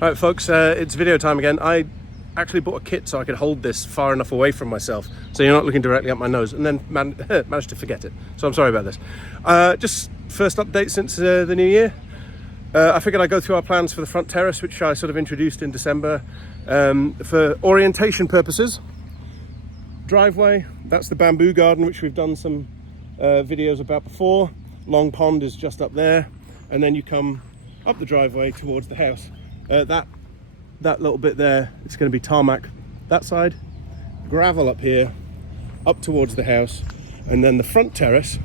All right, folks, it's video time again. I actually bought a kit so I could hold this far enough away from myself so you're not looking directly at my nose, and then managed to forget it. So I'm sorry about this. Just first update since the new year. I figured I'd go through our plans for the front terrace, which I sort of introduced in December for orientation purposes. Driveway, that's the bamboo garden, which we've done some videos about before. Long pond is just up there, and then you come up the driveway towards the house. That little bit there, it's going to be tarmac that side, gravel up here, up towards the house, and then the front terrace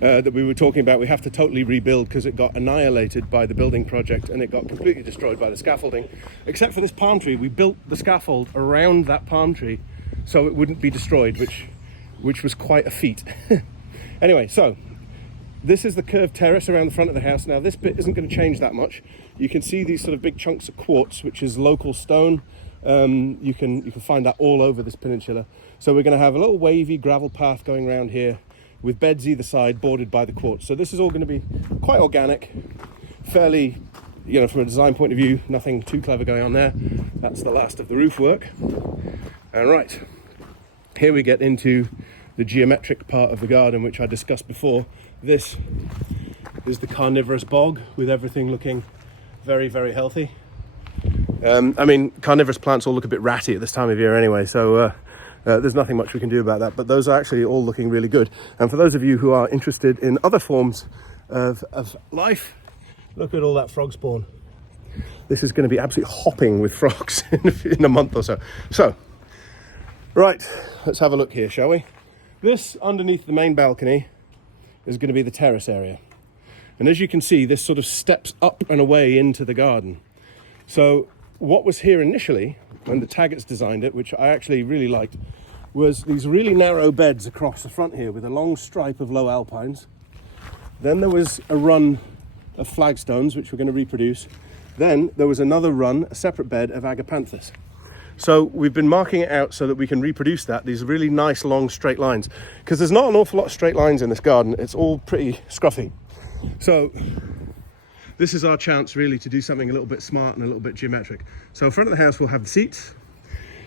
that we were talking about, we have to totally rebuild because it got annihilated by the building project and it got completely destroyed by the scaffolding. Except for this palm tree, we built the scaffold around that palm tree so it wouldn't be destroyed, which was quite a feat. Anyway, so this is the curved terrace around the front of the house. Now this bit isn't going to change that much. You can see these sort of big chunks of quartz, which is local stone. You can find that all over this peninsula. So we're going to have a little wavy gravel path going around here with beds either side bordered by the quartz. So this is all going to be quite organic, fairly, from a design point of view, nothing too clever going on there. That's the last of the roof work. And right, here we get into the geometric part of the garden, which I discussed before. This is the carnivorous bog with everything looking very, very healthy. Carnivorous plants all look a bit ratty at this time of year anyway, so there's nothing much we can do about that, but those are actually all looking really good. And for those of you who are interested in other forms of life, look at all that frog spawn. This is going to be absolutely hopping with frogs in a month or so. So, right, let's have a look here, shall we? This, underneath the main balcony, is going to be the terrace area. And as you can see, this sort of steps up and away into the garden. So what was here initially, when the Taggarts designed it, which I actually really liked, was these really narrow beds across the front here with a long stripe of low alpines. Then there was a run of flagstones, which we're going to reproduce. Then there was another run, a separate bed of agapanthus. So we've been marking it out so that we can reproduce these really nice long straight lines, because there's not an awful lot of straight lines in this garden. It's all pretty scruffy. So this is our chance really to do something a little bit smart and a little bit geometric. So in front of the house we'll have the seats.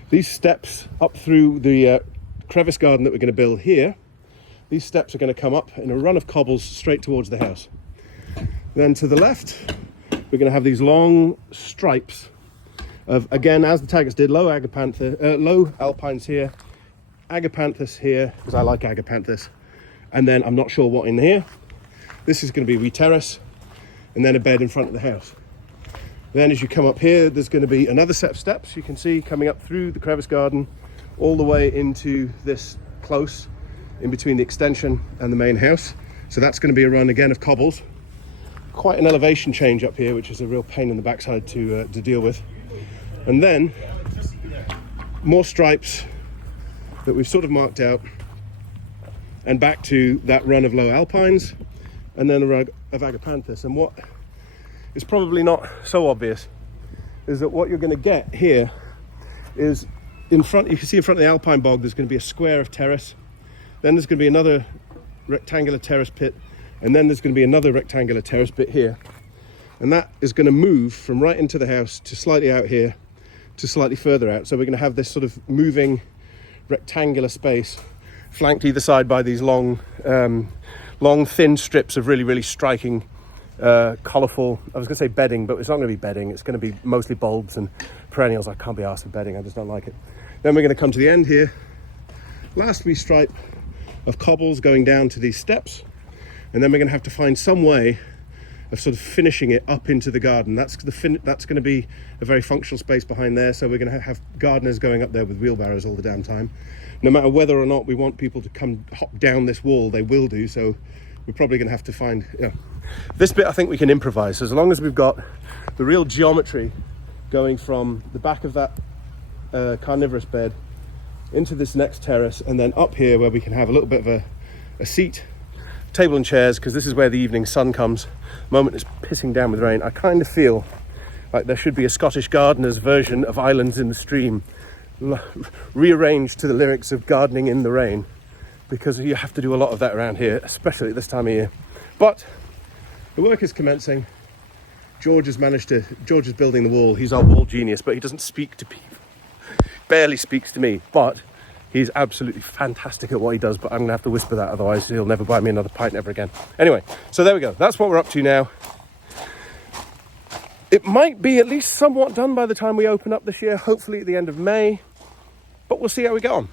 These steps up through the crevice garden that we're going to build here, these steps are going to come up in a run of cobbles straight towards the house. Then to the left we're going to have these long stripes of, again, as the Taggarts did, low alpines here, agapanthus here, because I like agapanthus, and then I'm not sure what in here. This is going to be a wee terrace, and then a bed in front of the house. Then as you come up here, there's going to be another set of steps you can see coming up through the crevice garden all the way into this close in between the extension and the main house. So that's going to be a run again of cobbles. Quite an elevation change up here, which is a real pain in the backside to deal with. And then more stripes that we've sort of marked out, and back to that run of low alpines, and then a rug of agapanthus. And what is probably not so obvious is that what you're going to get here is in front, you can see in front of the alpine bog, there's going to be a square of terrace. Then there's going to be another rectangular terrace pit, and then there's going to be another rectangular terrace bit here. And that is going to move from right into the house to slightly out here to slightly further out. So we're going to have this sort of moving rectangular space flanked either side by these long thin strips of really, really striking, colourful, I was going to say bedding, but it's not going to be bedding. It's going to be mostly bulbs and perennials. I can't be arsed with bedding. I just don't like it. Then we're going to come to the end here. Last wee stripe of cobbles going down to these steps. And then we're going to have to find some way of sort of finishing it up into the garden. That's going to be a very functional space behind there. So we're going to have gardeners going up there with wheelbarrows all the damn time. No matter whether or not we want people to come hop down this wall, they will do. So we're probably going to have to find, this bit I think we can improvise. So as long as we've got the real geometry going from the back of that carnivorous bed into this next terrace, and then up here where we can have a little bit of a seat, table and chairs, because this is where the evening sun comes. The moment it's pissing down with rain, I kind of feel like there should be a Scottish Gardeners version of Islands in the Stream, rearranged to the lyrics of Gardening in the Rain, because you have to do a lot of that around here, especially at this time of year. But the work is commencing. George is building the wall. He's our wall genius, but he doesn't speak to people. Barely speaks to me, but he's absolutely fantastic at what he does. But I'm going to have to whisper that, otherwise he'll never buy me another pint ever again. Anyway, so there we go. That's what we're up to now. It might be at least somewhat done by the time we open up this year, hopefully at the end of May. But we'll see how we get on.